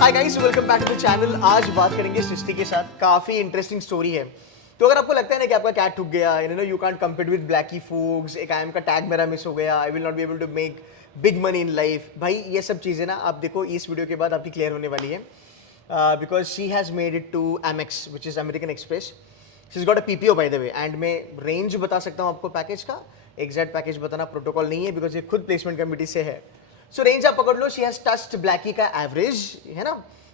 Hi guys, welcome back to the channel. आज बात करेंगे सृष्टि के साथ। काफी इंटरेस्टिंग स्टोरी है। तो अगर आपको लगता है ना कि आपका कैट ठुक गया, यू कांट कम्पीट विद ब्लैकी फूग्स, एक आई एम का टैग मेरा मिस हो गया, I will not be able to make big money in life, भाई ये सब चीजें ना आप देखो इस वीडियो के बाद आपकी क्लियर होने वाली है। Because she has made it to AmEx which is American Express. She is got a PPO by the way, and मैं रेंज बता सकता हूँ आपको पैकेज का। एग्जैक्ट पैकेज बताना प्रोटोकॉल नहीं है बिकॉज ये खुद प्लेसमेंट कमेटी से है। सो रेंज आप पकड़ लो, शी हैज टच्ड ब्लैकी का एवरेज, है ना।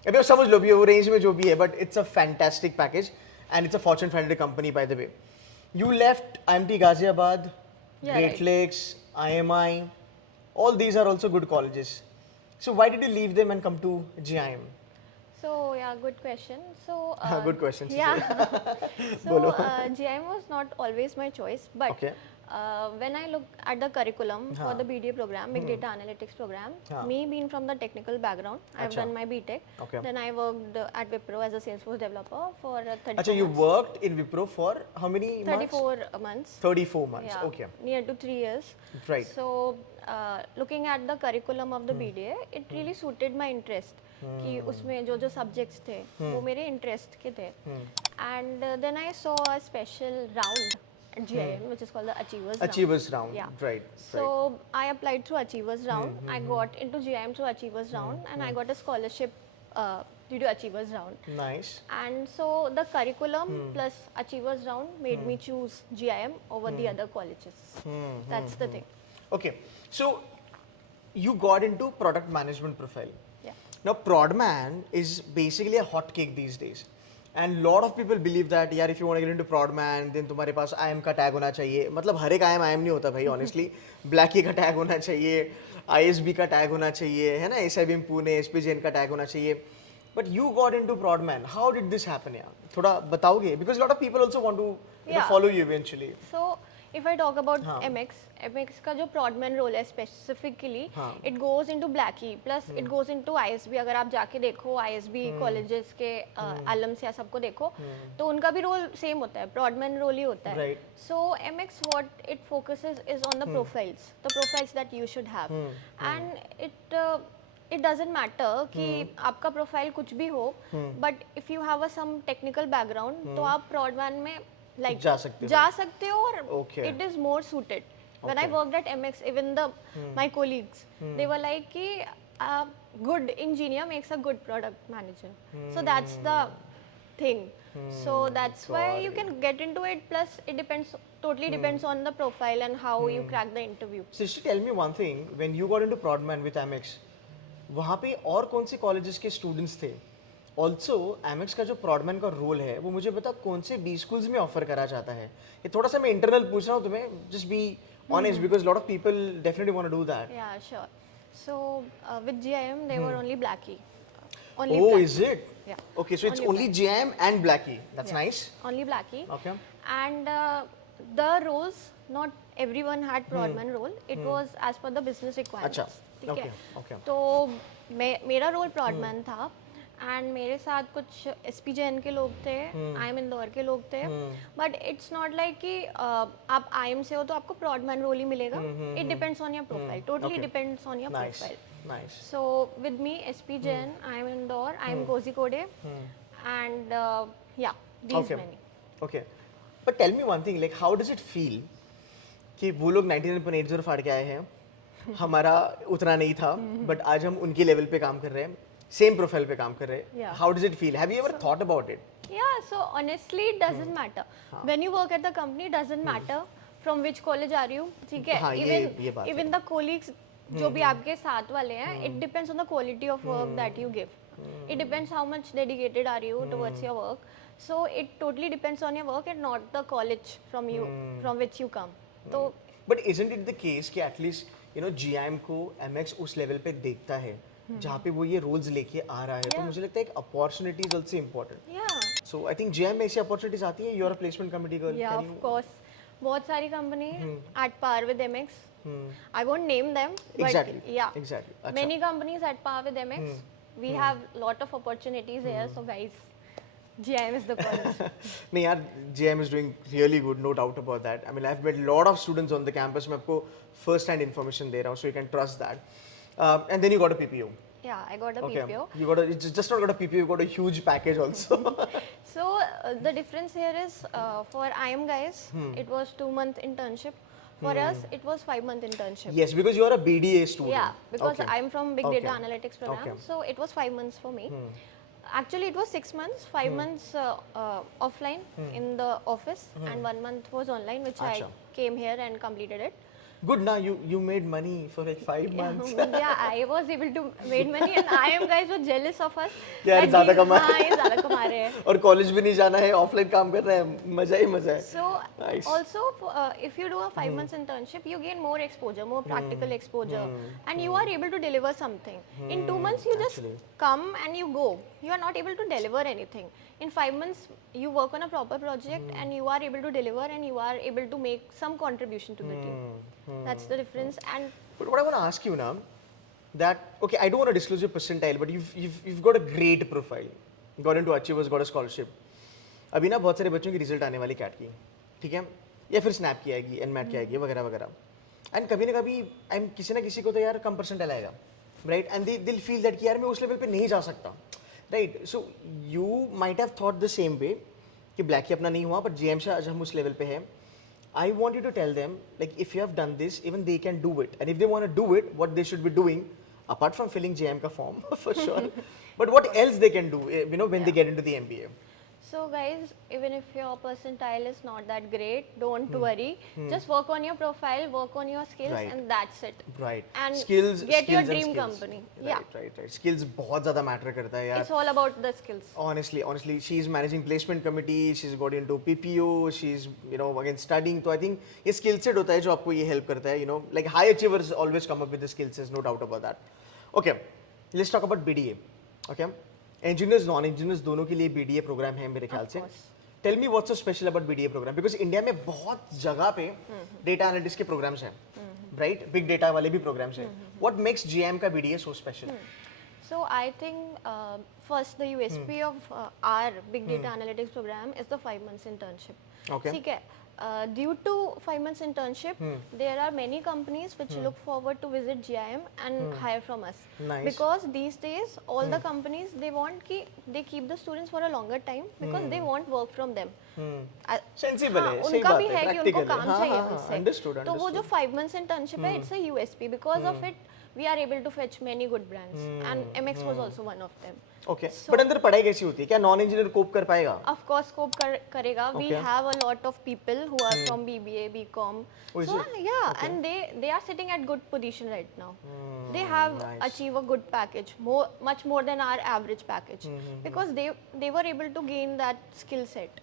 अभी आप समझ लो भी वो रेंज में जो भी है, but it's a fantastic package and it's a Fortune 500 company by the way. You left IMT Ghaziabad, Yeah, Great right. Lakes, IMI, all these are also good colleges. So why did you leave them and come to GIM? So yeah, good question. So Good question, she yeah. said. So बोलो। GIM was not always my choice, but Okay. when I looked at the curriculum for हाँ. the BDA program, Big Data Analytics program, हाँ. me being from the technical background, I've अच्छा. done my BTech. Okay. Then I worked at Wipro as a Salesforce developer for 34 अच्छा, you months. worked in Wipro for how many months? 34 months. 34 months. Yeah, Okay. near to 3 years. Right. So looking at the curriculum of the BDA, it really suited my interest. कि उसमें जो जो subjects थे वो मेरे interest के थे. And then I saw a special round at GIM which is called the Achievers Round. Achievers round. Yeah. Right. So I applied through Achievers Round. I got into GIM through Achievers Round, and I got a scholarship due to Achievers Round. Nice. And so the curriculum plus Achievers Round made me choose GIM over the other colleges. That's the thing. Okay. So you got into product management profile. Yeah. Now, Prodman is basically a hot cake these days. And lot of people believe that यार if you want to get into Prodman, then तुम्हारे पास IM का tag होना चाहिए। मतलब हर एक IM नहीं होता भाई, honestly. ब्लैकी का टैग होना चाहिए, ISB का टैग होना चाहिए, है ना, SIBM पुणे, SPJN का टैग होना चाहिए। But you got into Prodman. How did this happen यार? थोड़ा बताओगे? Because lot of people also want to Yeah. follow you eventually. So if I talk about हाँ. MX का जो Prodman role है specifically, हाँ. it goes into Blackie plus it goes into ISB. अगर आप जाके देखो ISB colleges के alums या सबको देखो, तो उनका भी रोल सेम होता है, Prodman रोल ही होता है. Right. So MX what it focuses is on the profiles, the profiles that you should have, and it doesn't matter कि आपका प्रोफाइल कुछ भी हो, but if you have a some technical background, तो आप Prodman में like जा सकते हो। और Okay. it is more suited. When I Okay. worked at MX, even my colleagues, they were like कि a good engineer makes a good product manager. So that's the thing. So that's why you can get into it. Plus it totally depends on the profile and how you crack the interview. Srishti, tell me one thing. When you got into Prodman with Amex, वहाँ पे और कौन सी colleges के students थे? Also Amex का जो प्रॉडमैन का role है वो मुझे बता कौन से बी स्कूल्स में ऑफर करा जाता है? ये थोड़ा सा मैं इंटरनल पूछ रहा हूँ तुम्हें, just be honest because lot of people definitely want to do that. Yeah, sure. So with GIM, they were only Blackie. Only Oh, Blackie. is it? Yeah. Okay, so it's only GM and Blackie. That's Yeah. nice. Only Blackie. Okay. And the roles, not everyone had Prodman role. It was as per the business requirements. अच्छा. ठीक है? Okay. Okay. तो मेरा role Prodman था, and मेरे साथ कुछ SPJN के लोग थे, IIM इंदौर के लोग थे, बट इट्स नॉट लाइक कि आप IIM से हो तो आपको Prodman रोल ही मिलेगा. It depends on your profile, totally Okay. Depends on your Nice. Profile. Nice. So with me, SPJN, IIM Indore, IIM Kozhikode, and yeah, these Okay. many. Okay. But tell me one thing, like how does it feel कि वो लोग 99.80 फाड़ के आए हैं, हमारा उतना नहीं था, बट आज हम उनके लेवल पे काम कर रहे हैं, सेम प्रोफाइल पे काम कर रहे हैं. Yeah. How does it feel? Have you ever thought about it? Yeah, so honestly it doesn't matter. When you work at the company, it doesn't matter from which college are you, ठीक है? हाँ, ये बात Even the colleagues जो भी आपके साथ वाले हैं, it depends on the quality of work that you give. It depends how much dedicated are you towards your work. So it totally depends on your work and not the college from which you come. तो But isn't it the case कि at least GIM को MX उस level पे देखता है जहाँ पे वो ये रोल्स लेके आ रहा है, तो मुझे लगता है एक opportunity is also important. yeah. So I think GIM में ऐसी अपॉर्चुनिटीज आती है. You are a placement committee girl. Yeah, of course. बहुत सारी company at par with MX. I won't name them, but Exactly. yeah, Exactly. अच्छा. many companies at par with MX. We have lot of opportunities here, so guys, GIM is the college. नहीं यार, GIM is doing really good, no doubt about that. I mean, I've met lot of students on the campus. मैं आपको first hand information दे रहा हूँ, so you can trust that. And then you got a PPO. Yeah, I got a Okay. PPO. You got a, it's just not got a PPO, you got a huge package also. So the difference here is for IM guys, it was 2 month internship. For us, it was 5 month internship. Yes, because you are a BDA student. Yeah, because Okay. I'm from Big Data Okay. Analytics program, Okay. so it was 5 months for me. Actually, it was 6 months, 5 months offline in the office, and 1 month was online, which Acha. I came here and completed it. Good now you made money for like 5 months. Yeah, I was able to make money, and IM guys were jealous of us. यार that ज़्यादा we- कमा हाँ, ये ज़्यादा कमा रहे हैं. और कॉलेज भी नहीं जाना है, ऑफलाइन काम कर रहे हैं, मजा ही मजा है. So Nice. also, if you do a 5 months internship, you gain more exposure, more practical exposure, and you are able to deliver something. In 2 months, you just Actually. come and you go. You are not able to deliver anything. In 5 months, you work on a proper project, and you are able to deliver, and you are able to make some contribution to the team. That's the difference. And But what I want to ask you now, that okay, I don't want to disclose your percentile, but you've got a great profile. Got into Achievers, got a scholarship. अभी ना बहुत सारे बच्चों की result आने वाली cat की, ठीक है, या फिर स्नैप की आएगी, एनमैट की आएगी, वगैरह वगैरह. एंड कभी ना कभी किसी ना किसी को तो यार कम परसेंटाइल आएगा, राइट, एंड दे दिल फील दैट कि यार मैं उस लेवल पे नहीं जा सकता, right. So you might have thought the same way कि ब्लैक ही अपना नहीं हुआ, बट जेएम से आज हम उस लेवल पे हैं. I want you to tell them, like, if you have done this, even they can do it. And if they want to do it, what they should be doing, apart from filling JM ka form, for sure, but what else they can do, when they get into the MBA. so, guys, even if your percentile is not that great, don't worry. Just work on your profile, work on your skills, Right. and that's it. Right. And skills, get your skills and dream skills. company. Right, Yeah. right. Skills बहुत ज़्यादा matter करता है यार. It's all about the skills. Honestly, she's managing placement committee, she's got into PPO, she's, again studying. तो I think ये skill set होता है जो आपको ये help करता है, like high achievers always come up with the skill sets, no doubt about that. Okay, let's talk about BDA. Okay, engineers, non-engineers दोनों के लिए BDA program है मेरे ख्याल से. course. Tell me what's so special about BDA program, because India में बहुत जगह पे data analytics के programs हैं, right? Big data वाले भी programs हैं. What makes GM का BDA so special? So I think first the USP of our big data analytics program is the 5 months internship. Okay. ठीक है. Due to 5 months internship, there are many companies which look forward to visit GIM and hire from us. Nice. Because these days, all the companies they want कि they keep the students for a longer time because they want work from them. Sensible हाँ, है, सही उनका बात भी है, है कि उनको practical है. काम हाँ, चाहिए हाँ, हाँ, हमसे. understood. तो वो जो 5 months internship है, it's a USP. Because of it, we are able to fetch many good brands, and MX was also one of them. Okay. So- But अंदर पढ़ाई कैसी होती है? क्या नॉन इंजीनियर कोप कर पाएगा? Of course, scope करेगा. We Okay. have a lot of people who are from BBA, BCom. Oh, is So it? yeah, and they are sitting at good position right now. They have nice. achieved a good package, much more than our average package, because they were able to gain that skill set.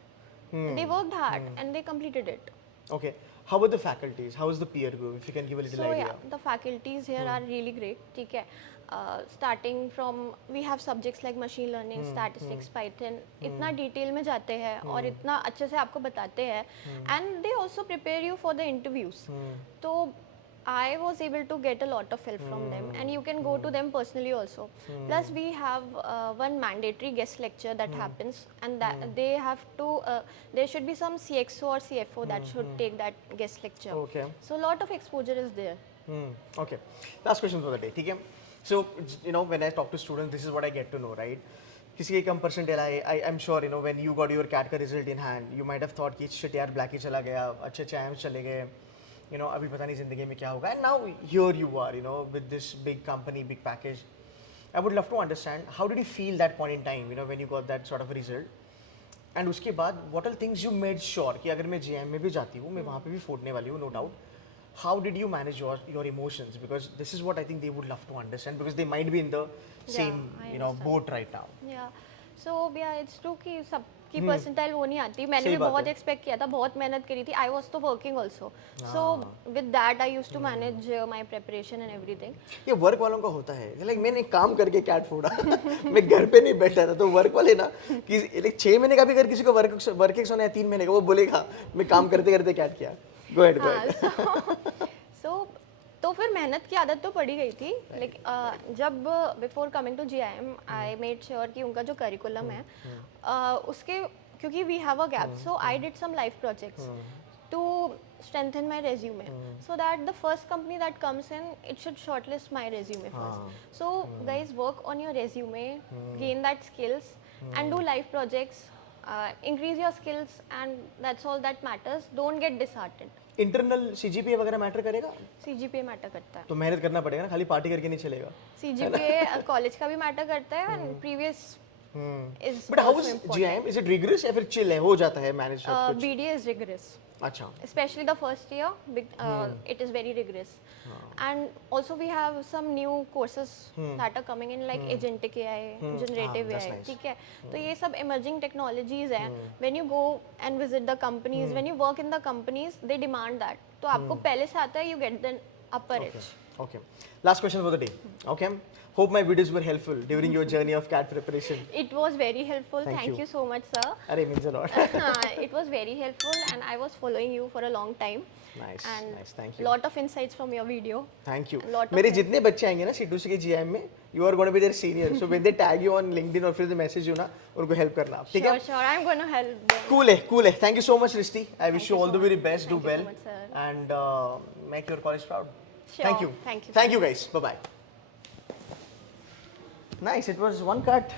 They worked hard and they completed it. Okay. How about the faculties? How is the peer group? If you can give a little So idea. yeah, the faculties here are really great. ठीक है. Starting from we have subjects like machine learning, statistics, Python. इतना detail में जाते हैं और इतना अच्छे से आपको बताते हैं. And they also prepare you for the interviews. तो I was able to get a lot of help from them, and you can go to them personally also. Plus, we have one mandatory guest lecture that happens, and that they have to. There should be some CXO or CFO that should take that guest lecture. Okay. So, a lot of exposure is there. Okay. Last question for the day. ठीक है. So when I talk to students, this is what I get to know, right? किसी के कम percentage आए, I'm sure when you got your CAT का result in hand, you might have thought कि shit यार black ही चला गया, अच्छे IIMs चले गए, अभी पता नहीं जिंदगी में क्या होगा. And now here you are, with this big company, big package. I would love to understand how did you feel that point in time, when you got that sort of a result. And उसके बाद what are things you made sure कि अगर मैं GM में भी जाती हूँ, मैं वहाँ पे भी फोड़ने वाली हूँ, no doubt. How did you manage your emotions? Because this is what I think they would love to understand, because they might be in the same I understand. boat right now. Yeah. So yeah, it's true कि सबकी percentile वो नहीं आती. मैंने सही भी बात बहुत है. expect किया था, बहुत मेहनत करी थी. I was तो working also. So with that I used to manage my preparation and everything. ये वर्क वालों का होता है, लाइक मैंने काम करके कैट फोड़ा. मैं घर पे नहीं बैठा था, तो वर्क वाले ना कि 6 महीने का भी अगर किसी को वर्क एक्स होना है 3 महीने का, वो बोलेगा मैं काम करते करते कैट किया. Go ahead. So तो फिर मेहनत की आदत तो पड़ी गई थी. लेकिन जब before coming to GIM I made sure कि उनका जो करिकुलम है उसके, क्योंकि we have a gap, so I did some life projects. to strengthen my resume, so that the first company that comes in, it should shortlist my resume first. So guys, work on your resume, gain that skills, and do live projects. Increase your skills, and that's all that matters. Don't get disheartened. Internal CGPA वगैरह matter करेगा? CGPA matter करता है. तो मेहनत करना पड़ेगा ना, खाली पार्टी करके नहीं चलेगा. CGPA कॉलेज का भी मैटर करता है, and previous is but how also is important. GIM? Is it rigorous या फिर चिल है, हो जाता है मैनेज सब कुछ? BDA is rigorous. अच्छा. Especially the first year, it is very rigorous. And also we have some new courses that are coming in, like agentic AI, generative that's AI. nice. ठीक है, तो ये सब emerging technologies हैं. When you go and visit the companies, when you work in the companies, they demand that. तो आपको पहले से आता है, you get the upper edge. Okay. Last question for the day. Okay. Hope my videos were helpful during your journey of CAT preparation. It was very helpful. Thank Thank you. you so much, sir. Arey, means a lot. It was very helpful, and I was following you for a long time. Nice, And nice. Thank you. lot of insights from your video. Thank you. lot of मेरे help. जितने बच्चे आएंगे ना C2C के GIM में, you are going to be their senior. So when they tag you on LinkedIn or फिर they message you ना, उनको help करना आप, ठीक है? Sure, I'm going to help them. Cool है, cool है. Thank you so much, Srishti. I wish you you all so the very much. best. Do Thank you well so much, sir. and make your college proud. Sure. Thank you. Thank you. Thank you, guys. Bye bye. Nice. It was one cut.